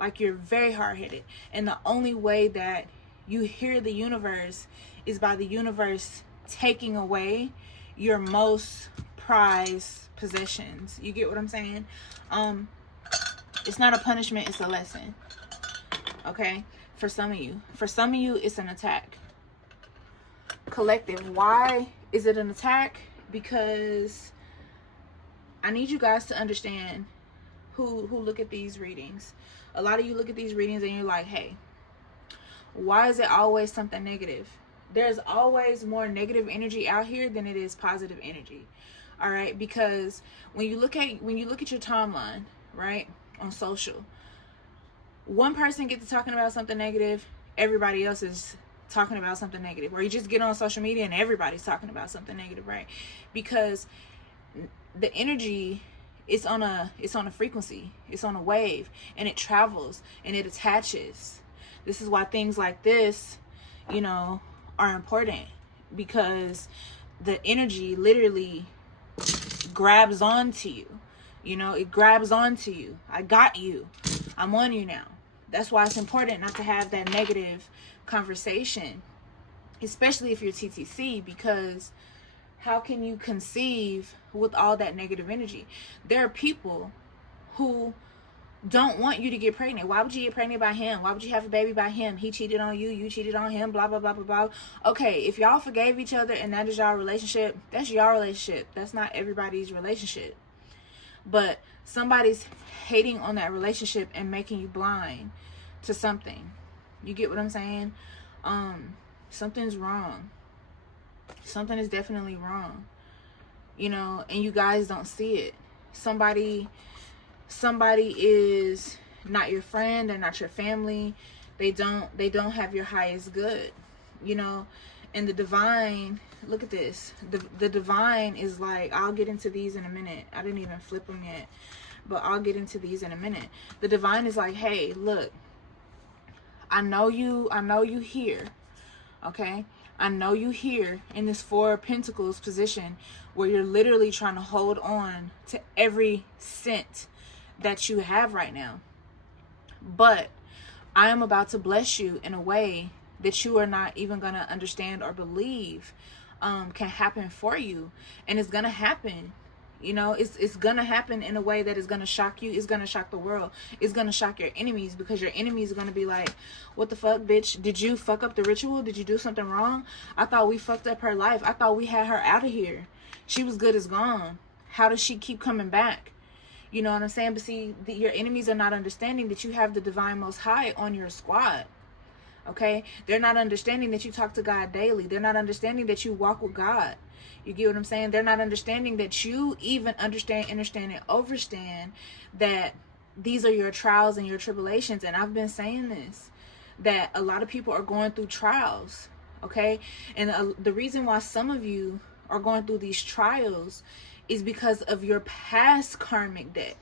Like, you're very hard-headed. And the only way that you hear the universe is by the universe taking away your most prized possessions. You get what I'm saying? It's not a punishment, it's a lesson. Okay? For some of you. For some of you, it's an attack. Collective, why is it an attack? Because I need you guys to understand who look at these readings. A lot of you look at these readings and you're like, hey, why is it always something negative? There's always more negative energy out here than it is positive energy. All right? Because when you look at your timeline, right, on social, one person gets to talking about something negative, everybody else is talking about something negative. Or you just get on social media and everybody's talking about something negative, right? Because the energy is on a frequency, it's on a wave, and it travels and it attaches. This is why things like this, you know, are important, because the energy literally grabs onto you. You know, it grabs onto you. I got you. I'm on you now. That's why it's important not to have that negative conversation, especially if you're TTC, because how can you conceive with all that negative energy? There are people who don't want you to get pregnant. Why would you get pregnant by him? Why would you have a baby by him? He cheated on you. You cheated on him. Blah, blah, blah, blah, blah. Okay, if y'all forgave each other and that is y'all relationship, that's y'all relationship. That's not everybody's relationship. But somebody's hating on that relationship and making you blind to something. You get what I'm saying? Something's wrong. Something is definitely wrong. You know, and you guys don't see it. Somebody is not your friend, they're not your family. They don't have your highest good. You know, and the divine, look at this. The divine is like, I'll get into these in a minute. I didn't even flip them yet, but I'll get into these in a minute. The divine is like, hey, look, I know you here. Okay? I know you here in this Four of Pentacles position where you're literally trying to hold on to every cent that you have right now. But I am about to bless you in a way that you are not even going to understand or believe can happen for you. And it's going to happen. You know, it's going to happen in a way that is going to shock you. It's going to shock the world. It's going to shock your enemies, because your enemies are going to be like, what the fuck, bitch? Did you fuck up the ritual? Did you do something wrong? I thought we fucked up her life. I thought we had her out of here. She was good as gone. How does she keep coming back? You know what I'm saying? But see, your enemies are not understanding that you have the divine most high on your squad. Okay? They're not understanding that you talk to God daily. They're not understanding that you walk with God. You get what I'm saying? They're not understanding that you even understand, understand, and overstand that these are your trials and your tribulations. And I've been saying this, that a lot of people are going through trials. Okay? And the reason why some of you are going through these trials is because of your past karmic debt.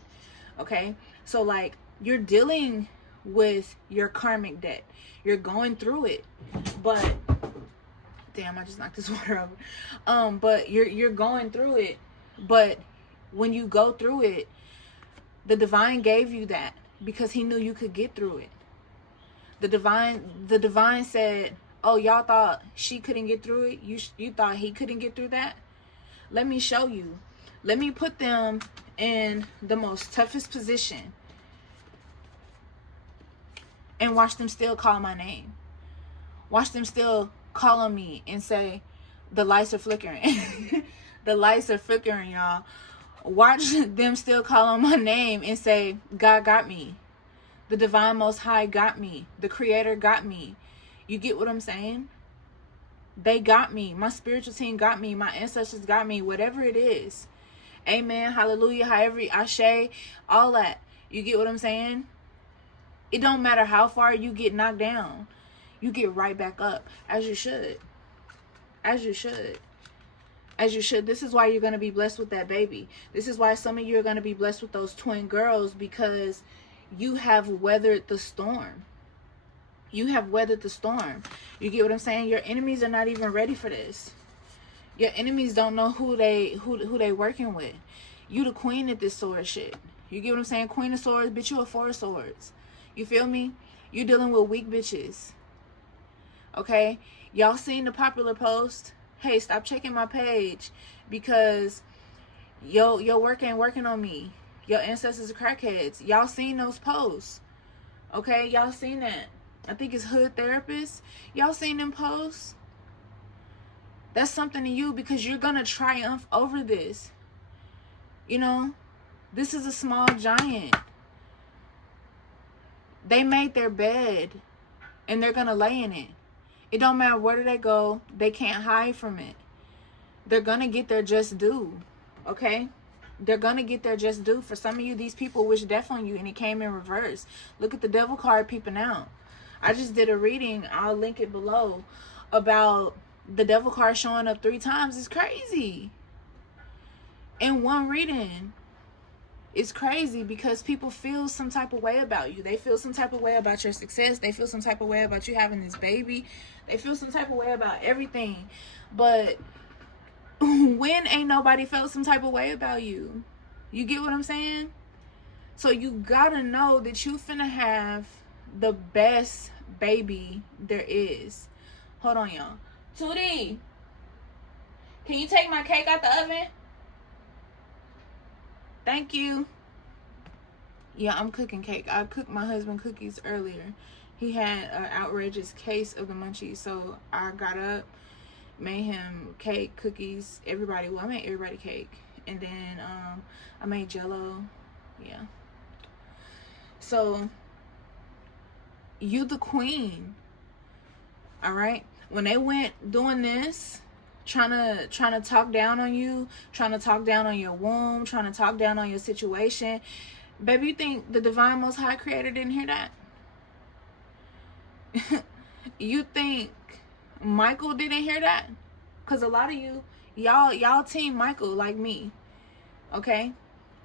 Okay? So like, you're dealing with your karmic debt. You're going through it. But damn, I just knocked this water over. But you're going through it. But when you go through it, the divine gave you that because he knew you could get through it. The divine said, "Oh, y'all thought she couldn't get through it? You thought he couldn't get through that? Let me show you. Let me put them in the most toughest position and watch them still call my name. Watch them still call on me and say, the lights are flickering." The lights are flickering, y'all. Watch them still call on my name and say, God got me. The divine most high got me. The creator got me. You get what I'm saying? They got me. My spiritual team got me. My ancestors got me. Whatever it is. Amen. Hallelujah. However, Ashe. All that. You get what I'm saying? It don't matter how far you get knocked down. You get right back up. As you should. As you should. As you should. This is why you're going to be blessed with that baby. This is why some of you are going to be blessed with those twin girls, because you have weathered the storm. You have weathered the storm. You get what I'm saying? Your enemies are not even ready for this. Your enemies don't know who they working with. You the queen at this sword shit. You get what I'm saying? Queen of swords, bitch, you a four of swords. You feel me? You dealing with weak bitches. Okay? Y'all seen the popular post? Hey, stop checking my page because your work ain't working on me. Your ancestors are crackheads. Y'all seen those posts. Okay? Y'all seen that. I think it's Hood Therapist. Y'all seen them posts? That's something to you because you're going to triumph over this. You know? This is a small giant. They made their bed and they're going to lay in it. It don't matter where they go. They can't hide from it. They're going to get their just due. Okay? They're going to get their just due. For some of you, these people wish death on you and it came in reverse. Look at the devil card peeping out. I just did a reading. I'll link it below. About the devil card showing up 3 times. It's crazy. In one reading. It's crazy because people feel some type of way about you. They feel some type of way about your success. They feel some type of way about you having this baby. They feel some type of way about everything. But when ain't nobody felt some type of way about you? You get what I'm saying? So you gotta know that you finna have the best baby there is. Hold on, y'all. Tootie, can you take my cake out the oven? Thank you. Yeah, I'm cooking cake. I cooked my husband cookies earlier. He had an outrageous case of the munchies, so I got up, made him cake, cookies, everybody. Well, I made everybody cake, and then I made Jello. Yeah. So you the queen. All right. When they went doing this, trying to talk down on you, trying to talk down on your womb, trying to talk down on your situation, baby, you think the divine most high creator didn't hear that? You think Michael didn't hear that? Because a lot of you, y'all team Michael like me. Okay?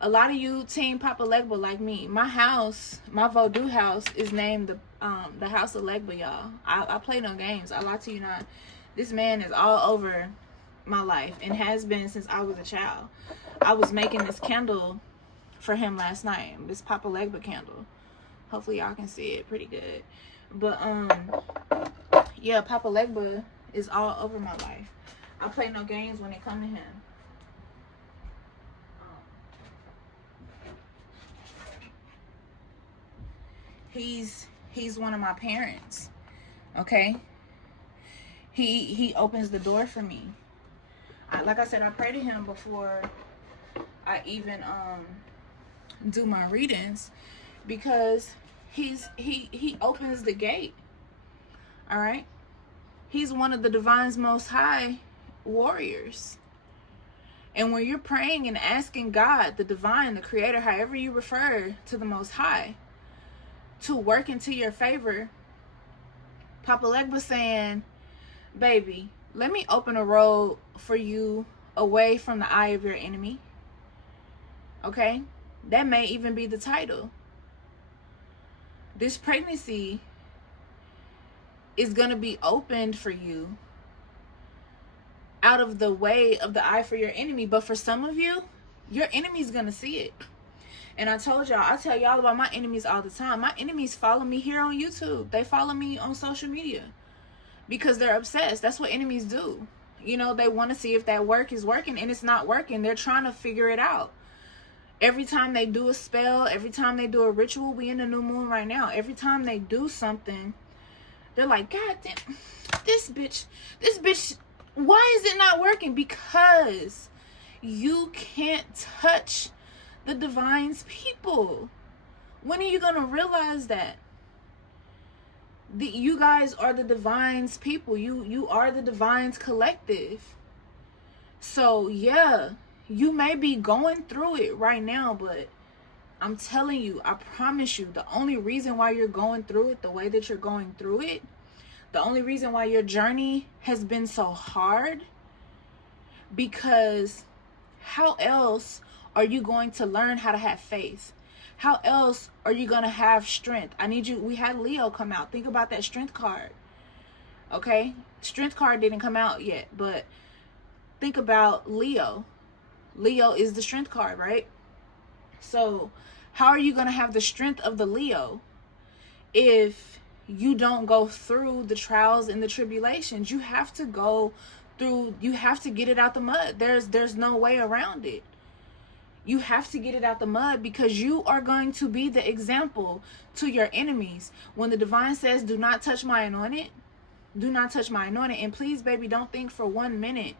A lot of you team Papa Legba like me. My house, my voodoo house is named the House of Legba, y'all. I play no games. I lie to you not. This man is all over my life and has been since I was a child. I was making this candle for him last night. This Papa Legba candle. Hopefully y'all can see it pretty good. But yeah, Papa Legba is all over my life. I play no games when it comes to him. He's one of my parents. Okay? He opens the door for me. Like I said, I pray to him before I even do my readings, because he opens the gate. All right? He's one of the divine's most high warriors. And when you're praying and asking God, the divine, the creator, however you refer to the most high, to work into your favor, Papa Leg was saying, baby, let me open a road for you away from the eye of your enemy. Okay? That may even be the title. This pregnancy is going to be opened for you out of the way of the eye for your enemy. But for some of you, your enemy's going to see it. And I told y'all, I tell y'all about my enemies all the time. My enemies follow me here on YouTube. They follow me on social media because they're obsessed. That's what enemies do. You know, they want to see if that work is working, and it's not working. They're trying to figure it out. Every time they do a spell, every time they do a ritual, we in the new moon right now. Every time they do something, they're like, God damn, this bitch, why is it not working? Because you can't touch the divine's people. When are you going to realize that? You guys are the divine's people. You are the divine's collective. So, yeah, you may be going through it right now, but I'm telling you, I promise you, the only reason why you're going through it the way that you're going through it, the only reason why your journey has been so hard, because how else are you going to learn how to have faith? How else are you going to have strength? We had Leo come out. Think about that strength card. Okay? Strength card didn't come out yet, but think about Leo. Leo is the strength card, right? So how are you going to have the strength of the Leo if you don't go through the trials and the tribulations? You have to go through, you have to get it out the mud. There's no way around it. You have to get it out the mud, because you are going to be the example to your enemies. When the divine says, do not touch my anointed, do not touch my anointed. And please, baby, don't think for 1 minute,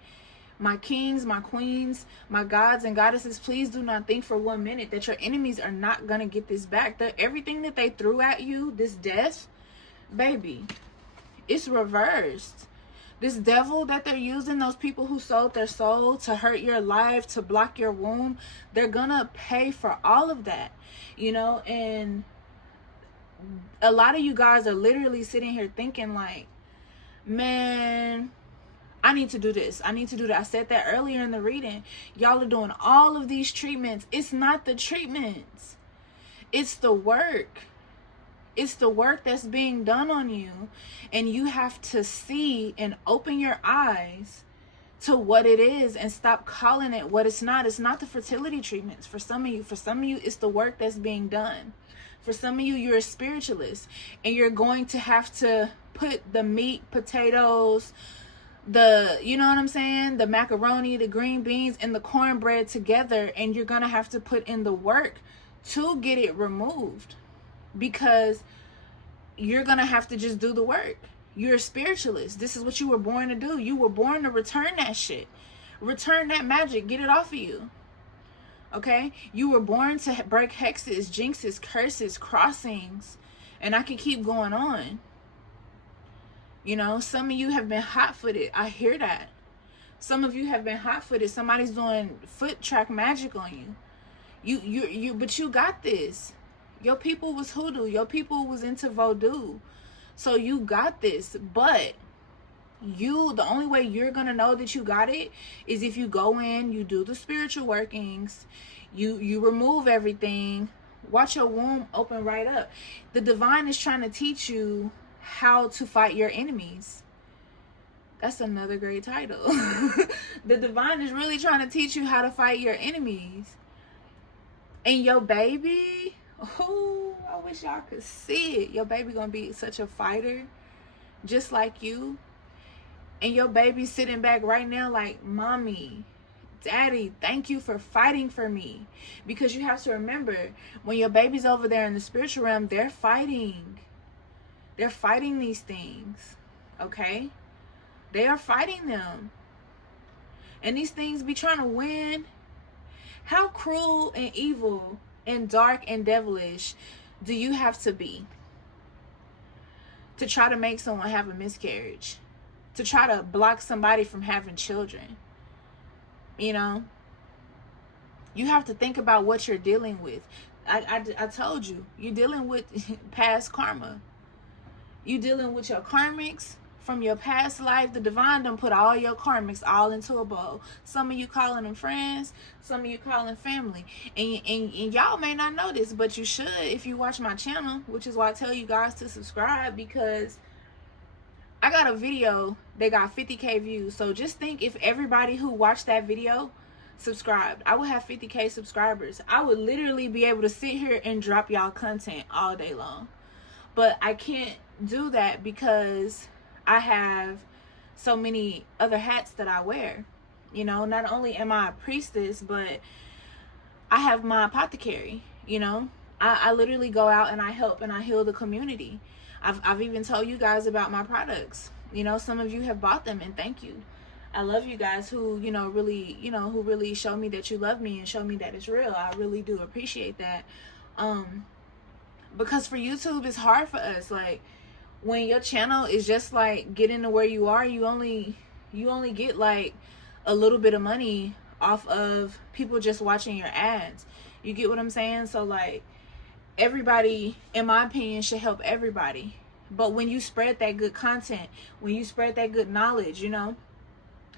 my kings, my queens, my gods and goddesses, please do not think for 1 minute that your enemies are not going to get this back. Everything that they threw at you, this death, baby, it's reversed. This devil that they're using, those people who sold their soul to hurt your life, to block your womb, they're gonna pay for all of that, you know. And a lot of you guys are literally sitting here thinking like, man, I need to do this, I need to do that. I said that earlier in the reading. Y'all are doing all of these treatments. It's not the treatments, it's the work. It's the work that's being done on you, and you have to see and open your eyes to what it is and stop calling it what it's not. It's not the fertility treatments for some of you. For some of you, it's the work that's being done. For some of you, you're a spiritualist, and you're going to have to put the meat, potatoes, you know what I'm saying, the macaroni, the green beans, and the cornbread together, and you're going to have to put in the work to get it removed. Because you're going to have to just do the work. You're a spiritualist. This is what you were born to do. You were born to return that shit. Return that magic. Get it off of you. Okay? You were born to break hexes, jinxes, curses, crossings. And I can keep going on. You know, some of you have been hot-footed. I hear that. Some of you have been hot-footed. Somebody's doing foot track magic on you. But you got this. Your people was hoodoo. Your people was into voodoo. So you got this. But the only way you're going to know that you got it is if you go in, you do the spiritual workings, you remove everything, watch your womb open right up. The divine is trying to teach you how to fight your enemies. That's another great title. The divine is really trying to teach you how to fight your enemies. And your baby... oh, I wish y'all could see it. Your baby gonna be such a fighter, just like you. And your baby sitting back right now like, mommy, daddy, thank you for fighting for me. Because you have to remember, when your baby's over there in the spiritual realm, they're fighting. They're fighting these things. Okay? They are fighting them. And these things be trying to win. How cruel and evil and dark and devilish do you have to be to try to make someone have a miscarriage, to try to block somebody from having children. You know, you have to think about what you're dealing with. I told you, you're dealing with past karma. You're dealing with your karmics from your past life. The divine done put all your karmics all into a bowl. Some of you calling them friends, some of you calling family. And y'all may not know this, but you should if you watch my channel, which is why I tell you guys to subscribe, because I got a video that got 50K views. So just think, if everybody who watched that video subscribed, I would have 50K subscribers. I would literally be able to sit here and drop y'all content all day long. But I can't do that because I have so many other hats that I wear. You know, not only am I a priestess, but I have my apothecary. You know, I literally go out and I help and I heal the community. I've even told you guys about my products. You know, some of you have bought them, and thank you. I love you guys who, who really show me that you love me and show me that it's real. I really do appreciate that. Because for YouTube, it's hard for us. Like, when your channel is just like getting to where you are, you only get like a little bit of money off of people just watching your ads. You get what I'm saying? So like, everybody, in my opinion, should help everybody. But when you spread that good content, when you spread that good knowledge, you know,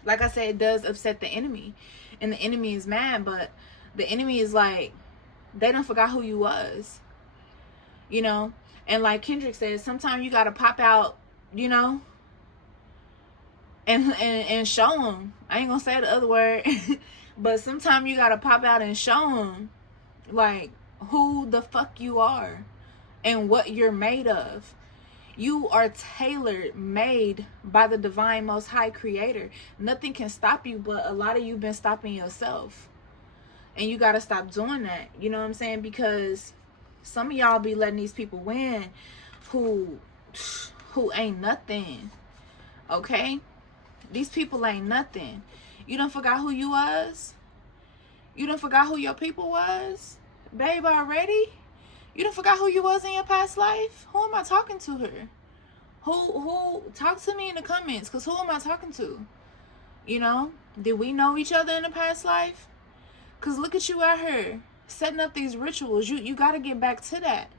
like I said, it does upset the enemy, and the enemy is mad. But the enemy is like, they don't forgot who you was, you know. And like Kendrick says, sometimes you gotta pop out, you know, and show them. I ain't gonna say the other word, but sometimes you gotta pop out and show them like who the fuck you are and what you're made of. You are tailored, made by the divine most high creator. Nothing can stop you, but a lot of you been stopping yourself. And you got to stop doing that. You know what I'm saying? Because some of y'all be letting these people win who ain't nothing. Okay? These people ain't nothing. You done forgot who you was? You done forgot who your people was? Babe, already? You done forgot who you was in your past life? Who am I talking to here? Who talk to me in the comments, because who am I talking to? You know, did we know each other in a past life? Because look at you out here setting up these rituals. You got to get back to that.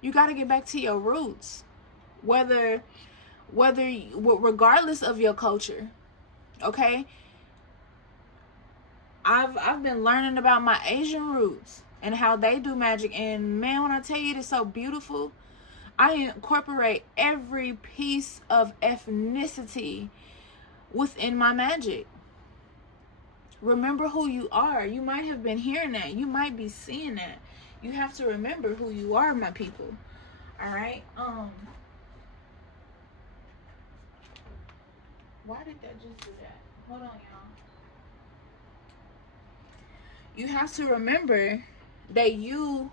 You got to get back to your roots, regardless of your culture. Okay, I've been learning about my Asian roots and how they do magic, and man, when I tell you, it is so beautiful. I incorporate every piece of ethnicity within my magic. Remember who you are. You might have been hearing that. You might be seeing that. You have to remember who you are, my people. All right. Why did that just do that? Hold on, y'all. You have to remember that you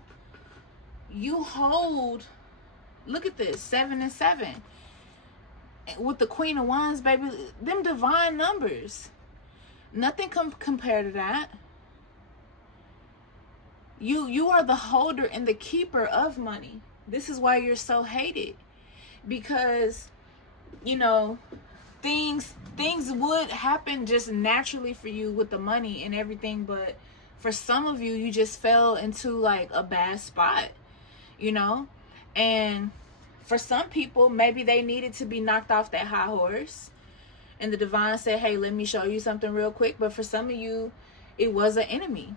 hold, look at this, 7 and 7 with the Queen of Wands, baby. Them divine numbers, nothing compared to that. You are the holder and the keeper of money. This is why you're so hated, because you know things would happen just naturally for you with the money and everything, but for some of you, you just fell into like a bad spot, you know. And for some people, maybe they needed to be knocked off that high horse, and the divine said, hey, let me show you something real quick. But for some of you, it was an enemy.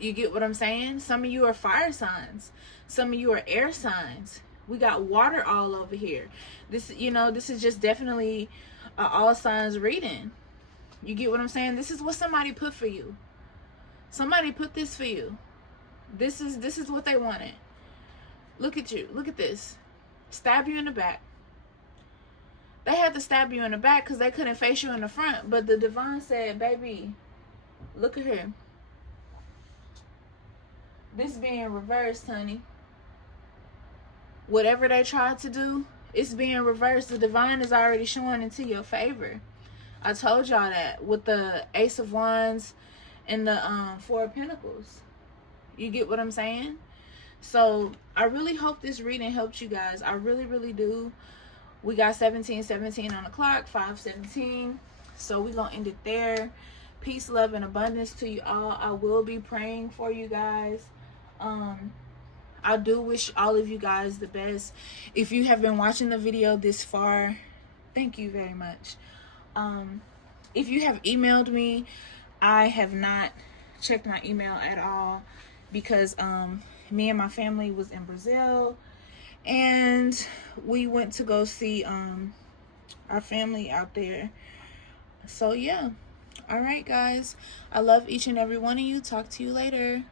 You get what I'm saying? Some of you are fire signs, some of you are air signs. We got water all over here. This is just definitely all signs reading. You get what I'm saying? This is what somebody put for you. Somebody put this for you. This is what they wanted. Look at you. Look at this. Stab you in the back. They had to stab you in the back because they couldn't face you in the front. But the divine said, baby, look at her. This being reversed, honey. Whatever they tried to do, it's being reversed. The divine is already showing into your favor. I told y'all that with the Ace of Wands and the Four of Pentacles. You get what I'm saying? So I really hope this reading helped you guys. I really do. We got 17:17 on the clock, 5:17. So we're gonna end it there. Peace, love, and abundance to you all. I will be praying for you guys. I do wish all of you guys the best. If you have been watching the video this far, thank you very much. If you have emailed me, I have not checked my email at all because me and my family was in Brazil and we went to go see our family out there. So yeah. All right, guys. I love each and every one of you. Talk to you later.